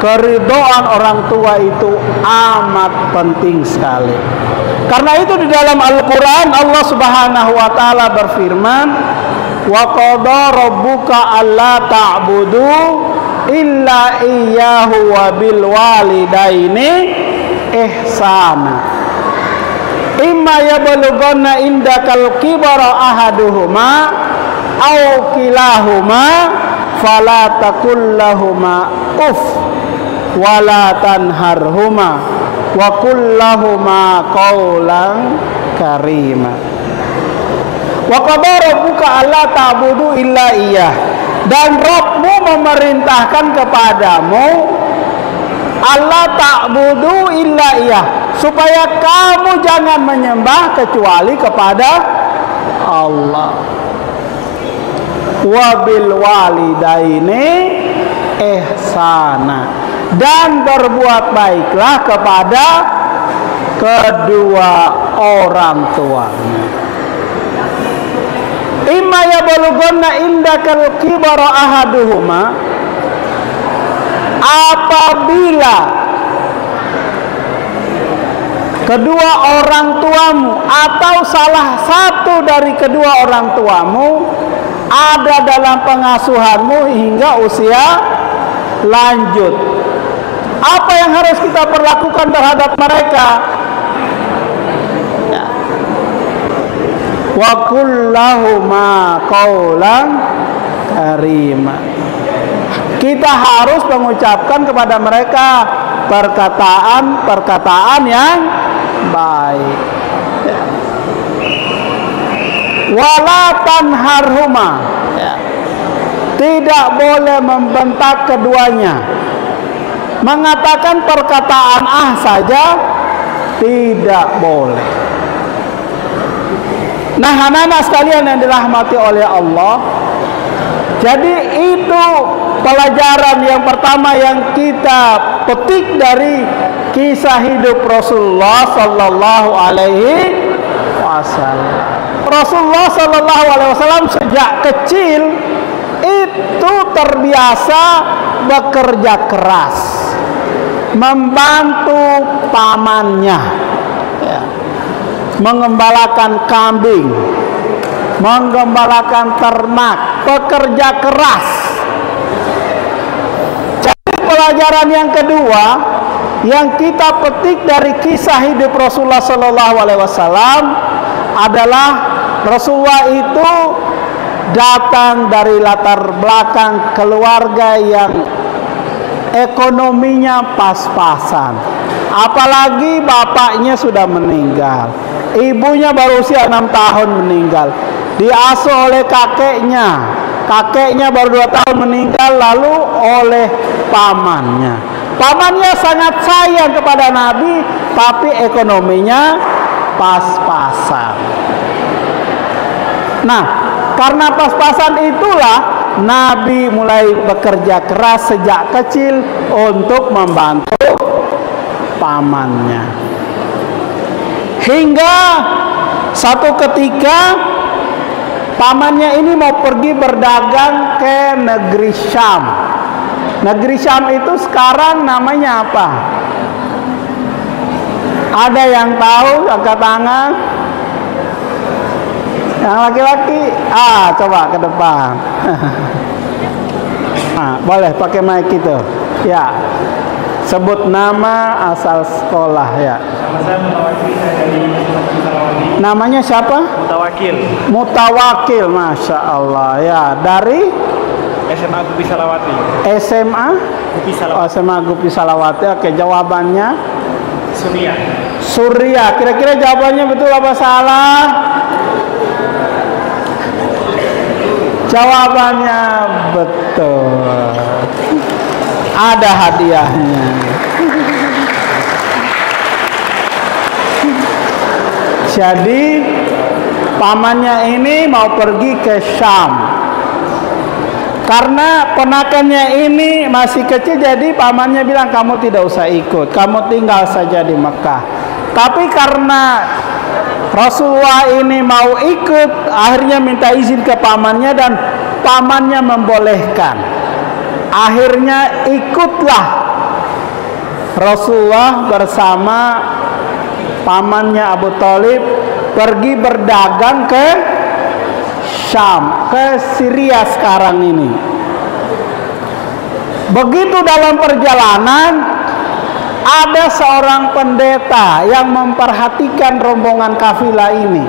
Keridhaan orang tua itu amat penting sekali. Karena itu di dalam Al-Quran Allah Subhanahu wa Ta'ala berfirman, wa qada rabbuka alla ta'budu illa iyyahu wa bil walidaini ihsana. Imma yablughanna indakal kibara ahaduhuma aw kilahuma fala taqul lahumā uff wala tanharhuma wa qul lahumā qawlan karima. Wa qada rabbuka alla ta'budu illa iyyah, dan Rabbmu memerintahkan kepadamu alla ta'budu illa iyyah, supaya kamu jangan menyembah kecuali kepada Allah. Wa bil walidaini ihsana, dan berbuat baiklah kepada kedua orang tuanya. Imma yablughanna indakal kibara ahaduhuma, apabila kedua orang tuamu atau salah satu dari kedua orang tuamu ada dalam pengasuhanmu hingga usia lanjut, apa yang harus kita perlakukan terhadap mereka? Wa qul lahumā qawlan karima, kita harus mengucapkan kepada mereka perkataan yang baik. Wala tanharhuma, tidak boleh membentak keduanya. Mengatakan perkataan saja tidak boleh. Nah, anak-anak sekalian yang dirahmati oleh Allah, jadi itu pelajaran yang pertama yang kita petik dari kisah hidup Rasulullah Sallallahu Alaihi Wasallam. Rasulullah Sallallahu Alaihi Wasallam sejak kecil itu terbiasa bekerja keras, membantu pamannya, mengembalakan kambing, mengembalakan ternak, bekerja keras. Jadi pelajaran yang kedua yang kita petik dari kisah hidup Rasulullah Sallallahu Alaihi Wasallam adalah Rasulullah itu datang dari latar belakang keluarga yang ekonominya pas-pasan. Apalagi bapaknya sudah meninggal, ibunya baru usia 6 tahun meninggal, diasuh oleh kakeknya baru 2 tahun meninggal, lalu oleh pamannya. Pamannya sangat sayang kepada Nabi, tapi ekonominya pas-pasan. Nah, karena pas-pasan itulah Nabi mulai bekerja keras sejak kecil untuk membantu pamannya. Hingga satu ketika pamannya ini mau pergi berdagang ke negeri Syam. Negeri Syam itu sekarang namanya apa? Ada yang tahu? Angkat tangan. Yang laki-laki, coba ke depan. Boleh pakai mic itu. Ya, sebut nama, asal sekolah ya. Nama saya Mutawakil, saya dari Salawati. Namanya siapa? Mutawakil. Mutawakil, masya Allah ya. Dari SMA Gupi Salawati. SMA Gupi Salawati. Oh, SMA Gupi Salawati. Oke, jawabannya Surya. Kira-kira jawabannya betul apa salah? Jawabannya betul. Ada hadiahnya. Jadi pamannya ini mau pergi ke Syam. Karena ponakannya ini masih kecil, jadi pamannya bilang kamu tidak usah ikut, kamu tinggal saja di Mekah. Tapi karena Rasulullah ini mau ikut, akhirnya minta izin ke pamannya dan pamannya membolehkan. Akhirnya ikutlah Rasulullah bersama pamannya Abu Thalib pergi berdagang ke Syam, ke Syria sekarang ini. Begitu dalam perjalanan ada seorang pendeta yang memperhatikan rombongan kafilah ini.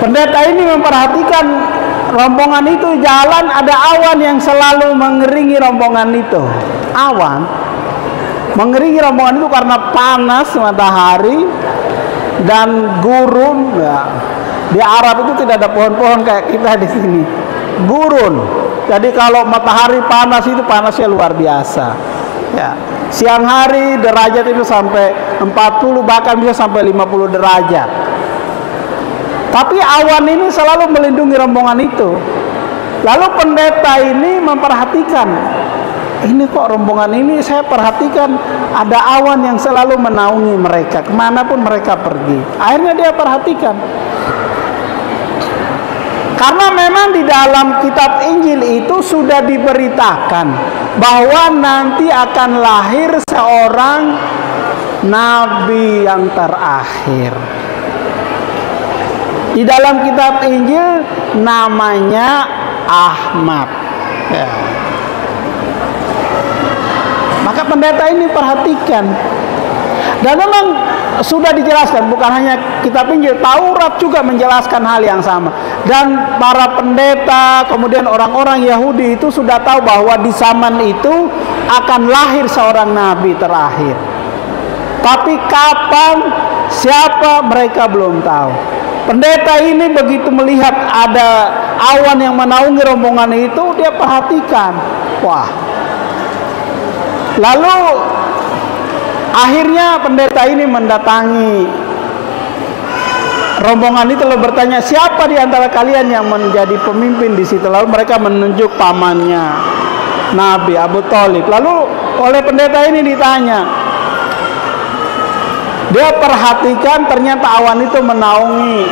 Pendeta ini memperhatikan rombongan itu jalan, ada awan yang selalu mengeringi rombongan itu. Awan mengeringi rombongan itu karena panas matahari dan gurun. Ya. Di Arab itu tidak ada pohon-pohon kayak kita di sini. Gurun. Jadi kalau matahari panas itu panasnya luar biasa. Ya. Siang hari derajat itu sampai 40, bahkan bisa sampai 50 derajat. Tapi awan ini selalu melindungi rombongan itu. Lalu pendeta ini memperhatikan, ini kok rombongan ini saya perhatikan ada awan yang selalu menaungi mereka kemanapun mereka pergi. Akhirnya dia perhatikan. Karena memang di dalam kitab Injil itu sudah diberitakan bahwa nanti akan lahir seorang nabi yang terakhir. Di dalam kitab Injil namanya Ahmad. Ya. Maka pendeta ini perhatikan. Dan memang sudah dijelaskan, bukan hanya kitab Injil, Taurat juga menjelaskan hal yang sama. Dan para pendeta, kemudian orang-orang Yahudi itu sudah tahu bahwa di zaman itu akan lahir seorang nabi terakhir. Tapi kapan, siapa, mereka belum tahu. Pendeta ini begitu melihat ada awan yang menaungi rombongan itu, dia perhatikan. Wah. Lalu akhirnya pendeta ini mendatangi rombongan itu, lalu bertanya, siapa di antara kalian yang menjadi pemimpin di situ? Lalu mereka menunjuk pamannya Nabi Abu Thalib. Lalu oleh pendeta ini ditanya, dia perhatikan ternyata awan itu menaungi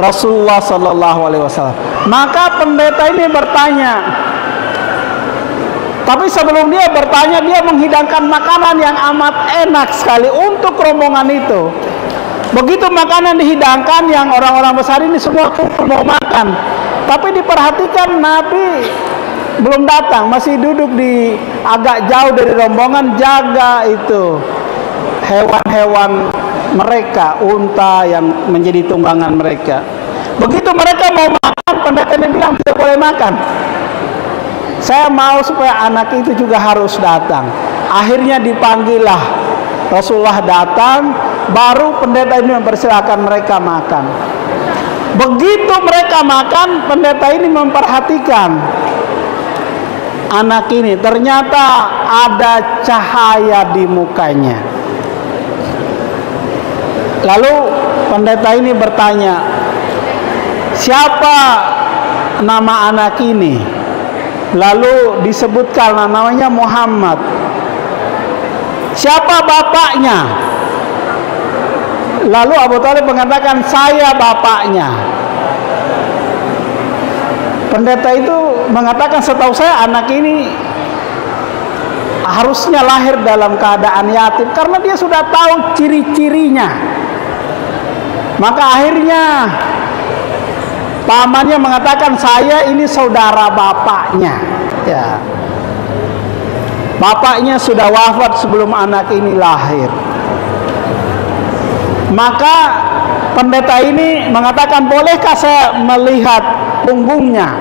Rasulullah Sallallahu Alaihi Wasallam. Maka pendeta ini bertanya, tapi sebelum dia bertanya, dia menghidangkan makanan yang amat enak sekali untuk rombongan itu. Begitu makanan dihidangkan, yang orang-orang besar ini semua mau makan. Tapi diperhatikan Nabi belum datang, masih duduk di agak jauh dari rombongan, jaga itu hewan-hewan mereka, unta yang menjadi tunggangan mereka. Begitu mereka mau makan, pendeta ini bilang tidak boleh makan. Saya mau supaya anak itu juga harus datang. Akhirnya dipanggillah, Rasulullah datang, baru pendeta ini mempersilahkan mereka makan. Begitu mereka makan, pendeta ini memperhatikan anak ini. Ternyata ada cahaya di mukanya. Lalu pendeta ini bertanya, siapa nama anak ini? Lalu disebutkan namanya Muhammad. Siapa bapaknya? Lalu Abu Thalib mengatakan, saya bapaknya. Pendeta itu mengatakan, setahu saya anak ini harusnya lahir dalam keadaan yatim, karena dia sudah tahu ciri-cirinya. Maka akhirnya pamannya mengatakan, saya ini saudara bapaknya. Ya. Bapaknya sudah wafat sebelum anak ini lahir. Maka pendeta ini mengatakan, bolehkah saya melihat punggungnya?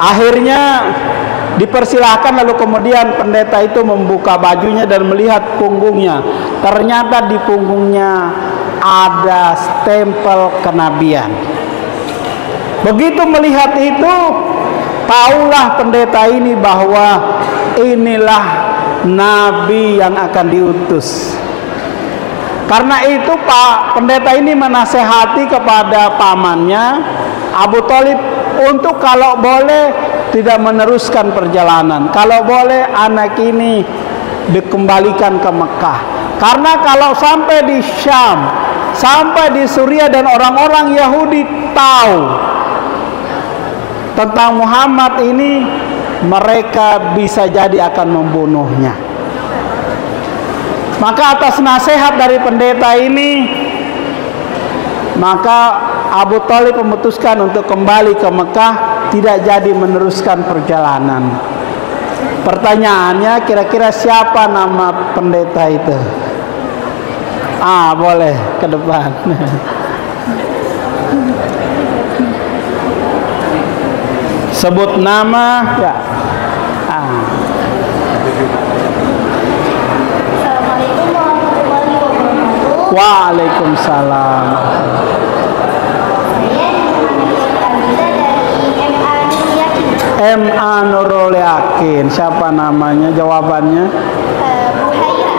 Akhirnya dipersilahkan, lalu kemudian pendeta itu membuka bajunya dan melihat punggungnya. Ternyata di punggungnya ada stempel kenabian. Begitu melihat itu, tahulah pendeta ini bahwa inilah nabi yang akan diutus. Karena itu Pak pendeta ini menasehati kepada pamannya Abu Thalib untuk kalau boleh tidak meneruskan perjalanan. Kalau boleh anak ini dikembalikan ke Mekah. Karena kalau sampai di Syam, sampai di Suriah dan orang-orang Yahudi tahu tentang Muhammad ini, mereka bisa jadi akan membunuhnya. Maka atas nasihat dari pendeta ini, maka Abu Thalib memutuskan untuk kembali ke Mekah, tidak jadi meneruskan perjalanan. Pertanyaannya, kira-kira siapa nama pendeta itu? Boleh ke depan. Sebut nama, ya. Assalamualaikum warahmatullahi wabarakatuh. Waalaikumsalam. Saya Muhammad Kamila dari MA Nurul Yakin. MA Nurul Yakin. Siapa namanya? Jawabannya? Buhaira.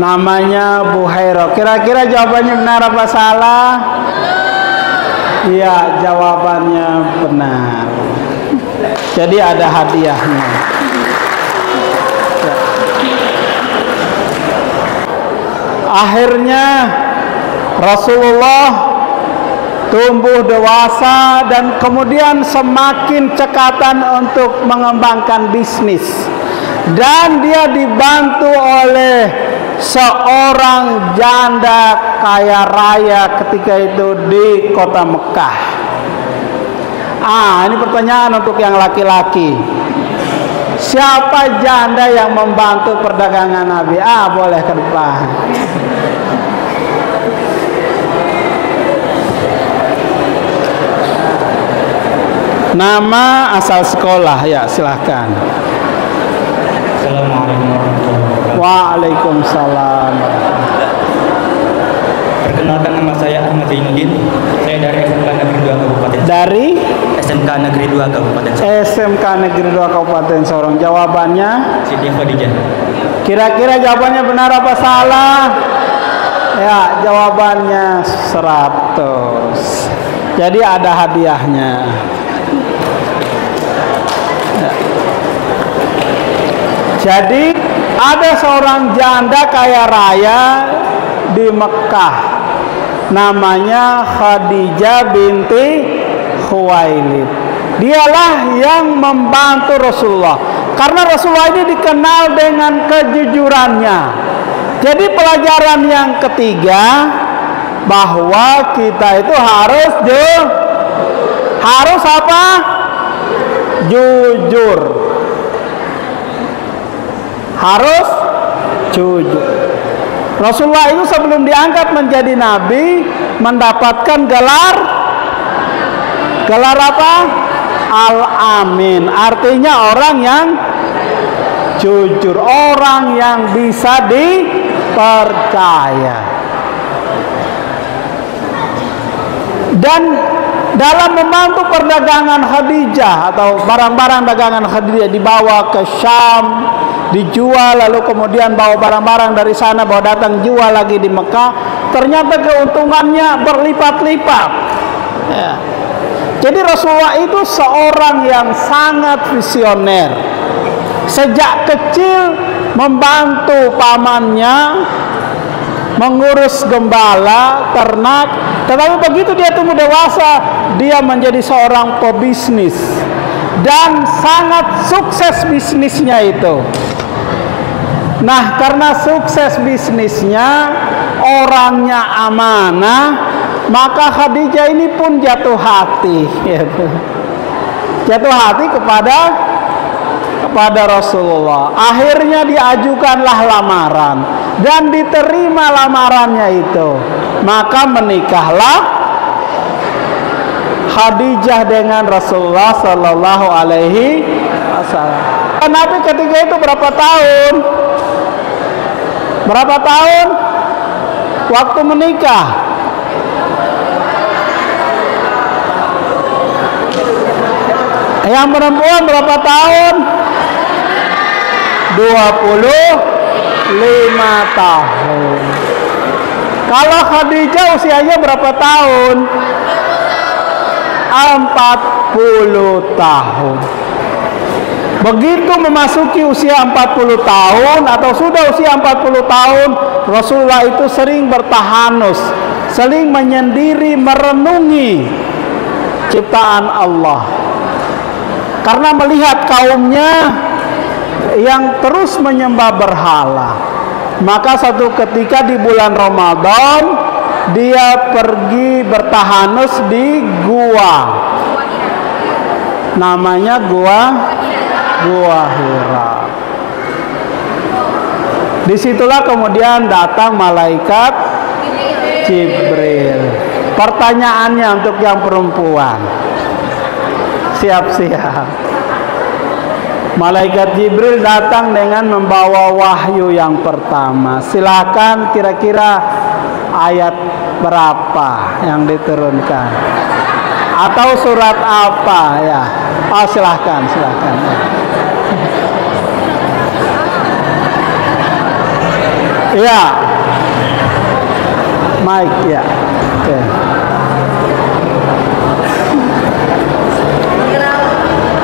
Namanya Buhaira. Kira-kira jawabannya benar apa salah? Iya, jawabannya benar. Jadi ada hadiahnya. Ya. Akhirnya Rasulullah tumbuh dewasa dan kemudian semakin cekatan untuk mengembangkan bisnis, dan dia dibantu oleh seorang janda kaya raya ketika itu di kota Mekah. Ini pertanyaan untuk yang laki-laki. Siapa janda yang membantu perdagangan Nabi? Boleh ke depan. Nama, asal sekolah, ya silahkan. Assalamualaikum warahmatullahi wabarakatuh. Waalaikumsalam. Perkenalkan, nama saya Ahmad Zainuddin. Saya dari SMK Negeri 2 Kabupaten. Dari SMK Negeri 2 Kabupaten. SMK Negeri 2 Kabupaten Sorong. Jawabannya? Siti Khadijah. Kira-kira jawabannya benar apa salah? Ya, jawabannya 100. Jadi ada hadiahnya. Ya. Jadi ada seorang janda kaya raya di Mekah, namanya Khadijah binti Khuwailid. Dialah yang membantu Rasulullah, karena Rasulullah ini dikenal dengan kejujurannya. Jadi pelajaran yang ketiga, bahwa kita itu harus apa? Jujur. Harus jujur. Rasulullah itu sebelum diangkat menjadi nabi mendapatkan gelar apa? Al-Amin. Artinya orang yang jujur, orang yang bisa dipercaya. Dan dalam membantu perdagangan Khadijah atau barang-barang dagangan Khadijah dibawa ke Syam, dijual, lalu kemudian bawa barang-barang dari sana, bawa datang jual lagi di Mekah, ternyata keuntungannya berlipat-lipat. Ya. Jadi Rasulullah itu seorang yang sangat visioner. Sejak kecil membantu pamannya mengurus gembala, ternak, tetapi begitu dia tumbuh dewasa, dia menjadi seorang pebisnis dan sangat sukses bisnisnya itu. Nah, karena sukses bisnisnya, orangnya amanah, maka Khadijah ini pun jatuh hati, gitu. Jatuh hati kepada Rasulullah. Akhirnya diajukanlah lamaran dan diterima lamarannya itu. Maka menikahlah Khadijah dengan Rasulullah Sallallahu Alaihi Wasallam. Nabi ketika itu berapa tahun? Berapa tahun waktu menikah? Yang perempuan berapa tahun? 25 tahun. Kalau Khadijah usianya berapa tahun? 40 tahun. Begitu memasuki usia 40 tahun atau sudah usia 40 tahun, Rasulullah itu sering bertahanus, sering menyendiri merenungi ciptaan Allah. Karena melihat kaumnya yang terus menyembah berhala. Maka suatu ketika di bulan Ramadan dia pergi bertahanus di gua. Namanya Gua Hira. Disitulah kemudian datang malaikat Jibril. Pertanyaannya untuk yang perempuan, siap-siap. Malaikat Jibril datang dengan membawa wahyu yang pertama. Silakan, kira-kira ayat berapa yang diturunkan? Atau surat apa ya? Oh, silakan. Ya, Mike ya. Oke.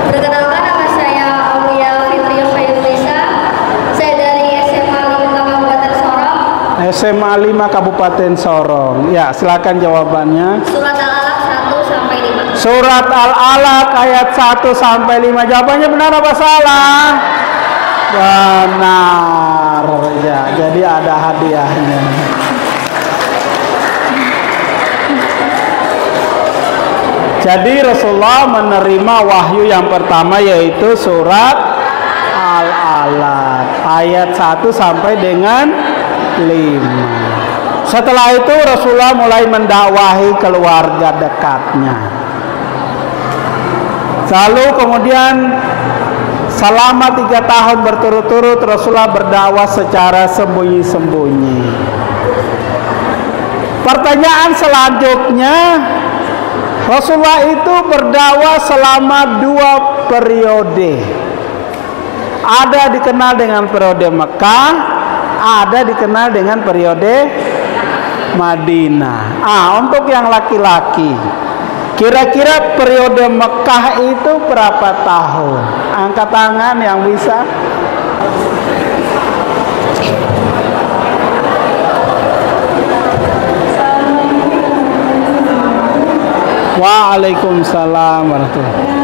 Perkenalkan, nama saya Aulia Fitri Khairulisa. Saya dari SMA 5 Kabupaten Sorong. SMA 5 Kabupaten Sorong. Ya, silakan jawabannya. Surat Al-Alaq 1 sampai 5. Surat Al-Alaq ayat 1 sampai 5. Jawabannya benar apa salah? Benar. Ya, jadi ada hadiahnya. Jadi Rasulullah menerima wahyu yang pertama yaitu surat Al-Alaq ayat 1 sampai dengan 5. Setelah itu Rasulullah mulai mendakwahi keluarga dekatnya. Lalu kemudian selama 3 tahun berturut-turut Rasulullah berdakwah secara sembunyi-sembunyi. Pertanyaan selanjutnya, Rasulullah itu berdakwah selama 2 periode. Ada dikenal dengan periode Mekah, ada dikenal dengan periode Madinah. Untuk yang laki-laki, kira-kira periode Mekah itu berapa tahun? Angkat tangan yang bisa. Waalaikumsalam warahmatullahi wabarakatuh.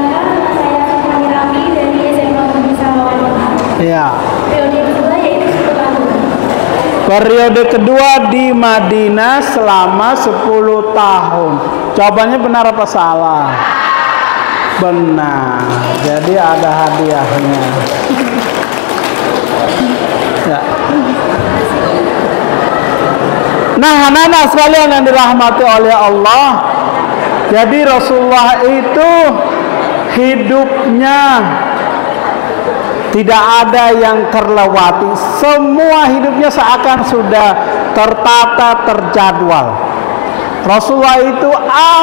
Ya. Periode kedua di Madinah selama 10 tahun. Jawabannya benar apa salah? Benar. Jadi ada hadiahnya. Ya. Nah, anak-anak sekalian yang dirahmati oleh Allah, jadi Rasulullah itu hidupnya tidak ada yang terlewati. Semua hidupnya seakan sudah tertata, terjadwal. Rasulullah itu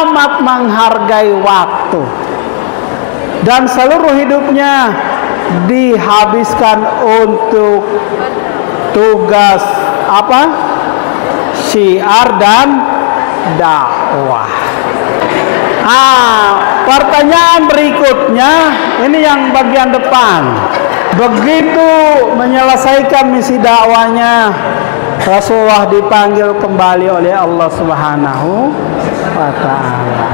amat menghargai waktu. Dan seluruh hidupnya dihabiskan untuk tugas apa? Syiar dan dakwah. Pertanyaan berikutnya, ini yang bagian depan. Begitu menyelesaikan misi dakwanya, Rasulullah dipanggil kembali oleh Allah Subhanahu wa ta'ala.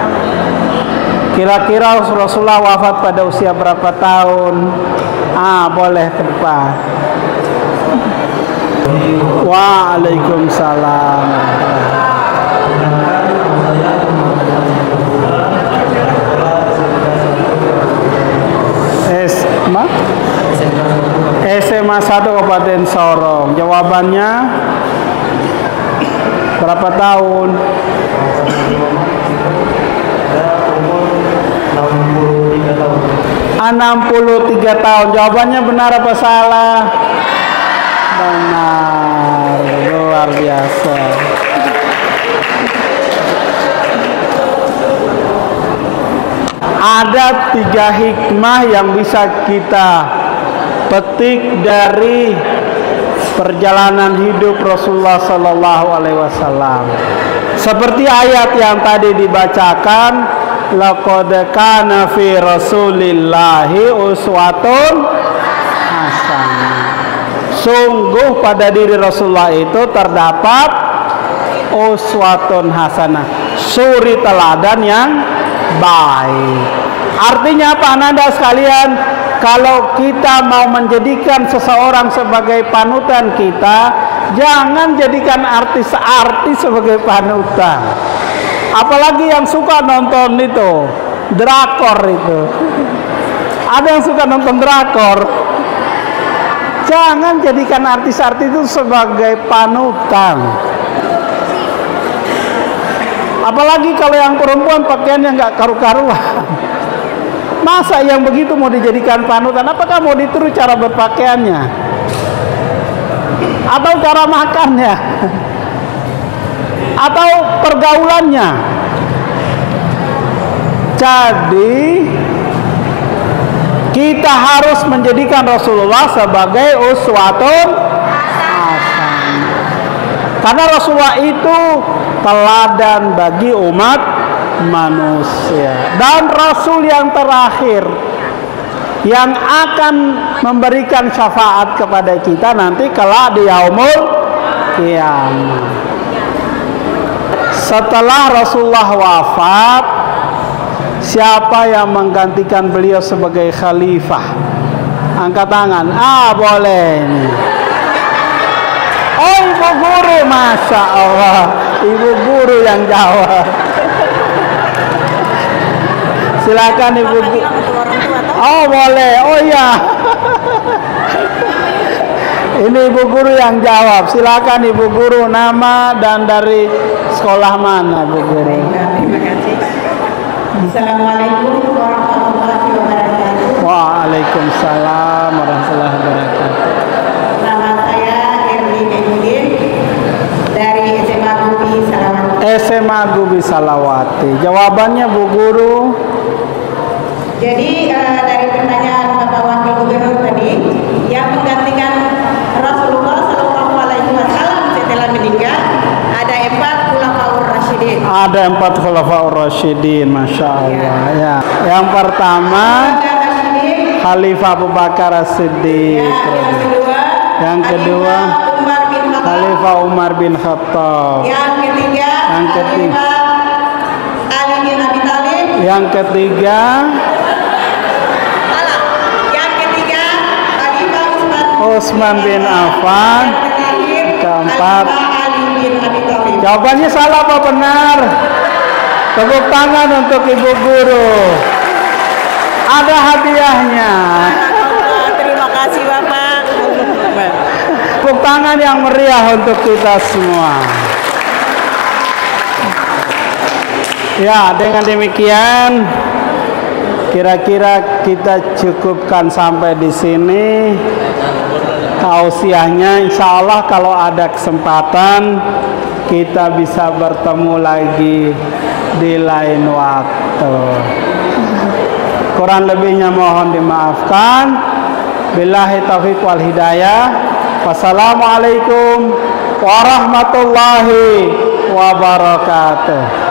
Kira-kira Rasulullah wafat pada usia berapa tahun? Boleh ke depan. Waalaikumsalam. SMA 1 Kabupaten Sorong. Jawabannya berapa tahun? 63 tahun. Jawabannya benar apa salah? Benar. Luar biasa. Ada 3 hikmah yang bisa kita petik dari perjalanan hidup Rasulullah Sallallahu Alaihi Wasallam. Seperti ayat yang tadi dibacakan, laqad kana fi rasulillahi uswatun hasanah. Sungguh pada diri Rasulullah itu terdapat uswatun hasanah, suri teladan yang baik. Artinya apa Anda sekalian? Kalau kita mau menjadikan seseorang sebagai panutan kita, jangan jadikan artis-artis sebagai panutan. Apalagi yang suka nonton itu drakor itu. Ada yang suka nonton drakor. Jangan jadikan artis-artis itu sebagai panutan. Apalagi kalau yang perempuan pakaiannya nggak karu-karuan. Masa yang begitu mau dijadikan panutan? Apakah mau ditiru cara berpakaiannya? Atau cara makannya? Atau pergaulannya? Jadi kita harus menjadikan Rasulullah sebagai uswatun hasanah. Karena Rasulullah itu teladan bagi umat manusia dan Rasul yang terakhir yang akan memberikan syafaat kepada kita nanti kelak di yaumul kiamat. Setelah Rasulullah wafat, siapa yang menggantikan beliau sebagai khalifah? Angkat tangan. Boleh nih. Oh, ibu guru, masya Allah, ibu guru yang jawab. Silakan ibu guru. Oh boleh. Oh iya. Ini ibu guru yang jawab. Silakan ibu guru, nama dan dari sekolah mana ibu guru? Terima kasih. Assalamualaikum warahmatullahi wabarakatuh. Waalaikumsalam warahmatullahi wabarakatuh. Nama saya Erni Emudin dari SMA Gubi Salawati. SMA Gubi Salawati. Jawabannya bu guru. Jadi dari pertanyaan Bapak Wakil Gubernur tadi, yang menggantikan Rasulullah SAW setelah meninggal ada 4 khulafaur rasyidin. Ada 4 khulafaur rasyidin, masya Allah. Ya. Yang pertama Khalifah Abu Bakar As-Siddiq. Yang kedua Khalifah Umar bin Khattab. Yang ketiga Ali bin Abi Thalib. Yang ketiga Utsman bin Affan. Keempat. Jawabannya salah apa benar? Tepuk tangan untuk ibu guru. Ada hadiahnya. Terima kasih Bapak. Tepuk tangan yang meriah untuk kita semua. Ya, dengan demikian kira-kira kita cukupkan sampai di sini. Tausiahnya, insya Allah kalau ada kesempatan kita bisa bertemu lagi di lain waktu. Kurang lebihnya mohon dimaafkan. Billahi taufiq wal hidayah. Wassalamualaikum warahmatullahi wabarakatuh.